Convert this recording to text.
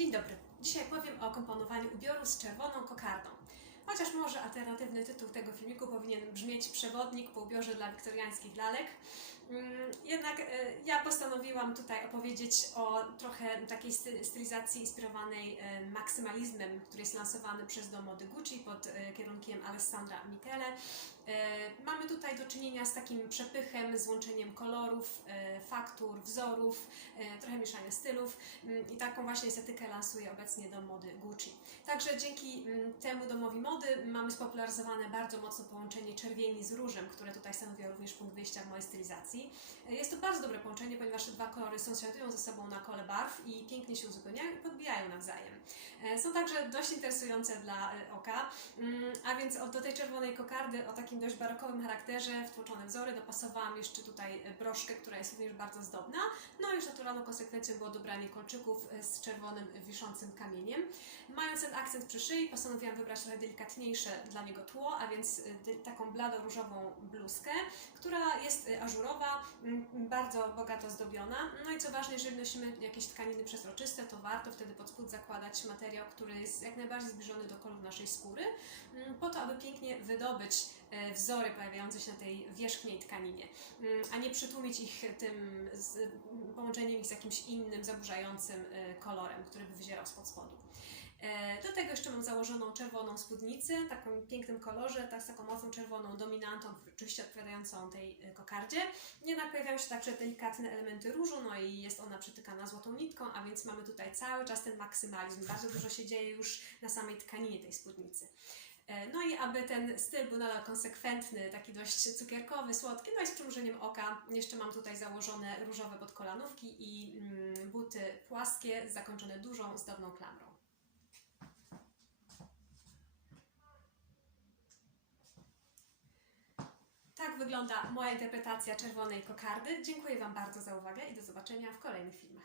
Dzień dobry. Dzisiaj powiem o komponowaniu ubioru z czerwoną kokardą. Chociaż może alternatywny tytuł tego filmiku powinien brzmieć Przewodnik po ubiorze dla wiktoriańskich lalek. Mm, Jednak e, ja postanowiłam tutaj opowiedzieć o trochę takiej sty- stylizacji inspirowanej e, maksymalizmem, który jest lansowany przez dom mody Gucci pod e, kierunkiem Alessandra Michele. E, Mamy tutaj do czynienia z takim przepychem, z łączeniem kolorów, e, faktur, wzorów, e, trochę mieszania stylów mm, i taką właśnie estetykę lansuje obecnie dom mody Gucci. Także dzięki mm, temu domowi mody mamy spopularyzowane bardzo mocno połączenie czerwieni z różem, które tutaj stanowiło również punkt wyjścia w mojej stylizacji. Jest to bardzo dobre połączenie, ponieważ te dwa kolory sąsiadują ze sobą na kole barw i pięknie się uzupełniają i podbijają nawzajem. E, Są także dość interesujące dla e, oka, Mm, a więc do tej czerwonej kokardy o takim dość barokowym charakterze, wtłoczone wzory, dopasowałam jeszcze tutaj e, broszkę, która jest również bardzo zdobna. No i już naturalną konsekwencją było dobranie kolczyków z czerwonym wiszącym kamieniem. Mając ten akcent przy szyi, postanowiłam wybrać trochę delikatniejsze dla niego tło, a więc taką blado-różową bluzkę, która jest ażurowa, bardzo bogato zdobiona. No i co ważne, jeżeli nosimy jakieś tkaniny przezroczyste, to warto wtedy pod spód zakładać materiał, który jest jak najbardziej zbliżony do koloru naszej skóry, m, po to, aby pięknie wydobyć e, wzory pojawiające się na tej wierzchniej tkaninie, mm, a nie przytłumić ich tym połączeniem ich z jakimś innym, zaburzającym e, kolorem, który by wyzierał spod spodu. E, Do tego jeszcze mam założoną czerwoną spódnicę, w takim pięknym kolorze, tak, z taką mocną czerwoną dominantą, oczywiście odpowiadającą tej e, kokardzie. Jednak pojawiają się także delikatne elementy różu, no i jest ona przytykana złotą nitką, a więc mamy tutaj cały czas ten maksymalizm. Bardzo dużo się dzieje już na samej tkaninie tej spódnicy. E, No i aby ten styl był nadal konsekwentny, taki dość cukierkowy, słodki, no i z przymrużeniem oka, jeszcze mam tutaj założone różowe podkolanówki i mm, buty płaskie, zakończone dużą, zdobną klamrą. Tak wygląda moja interpretacja czerwonej kokardy. Dziękuję Wam bardzo za uwagę i do zobaczenia w kolejnych filmach.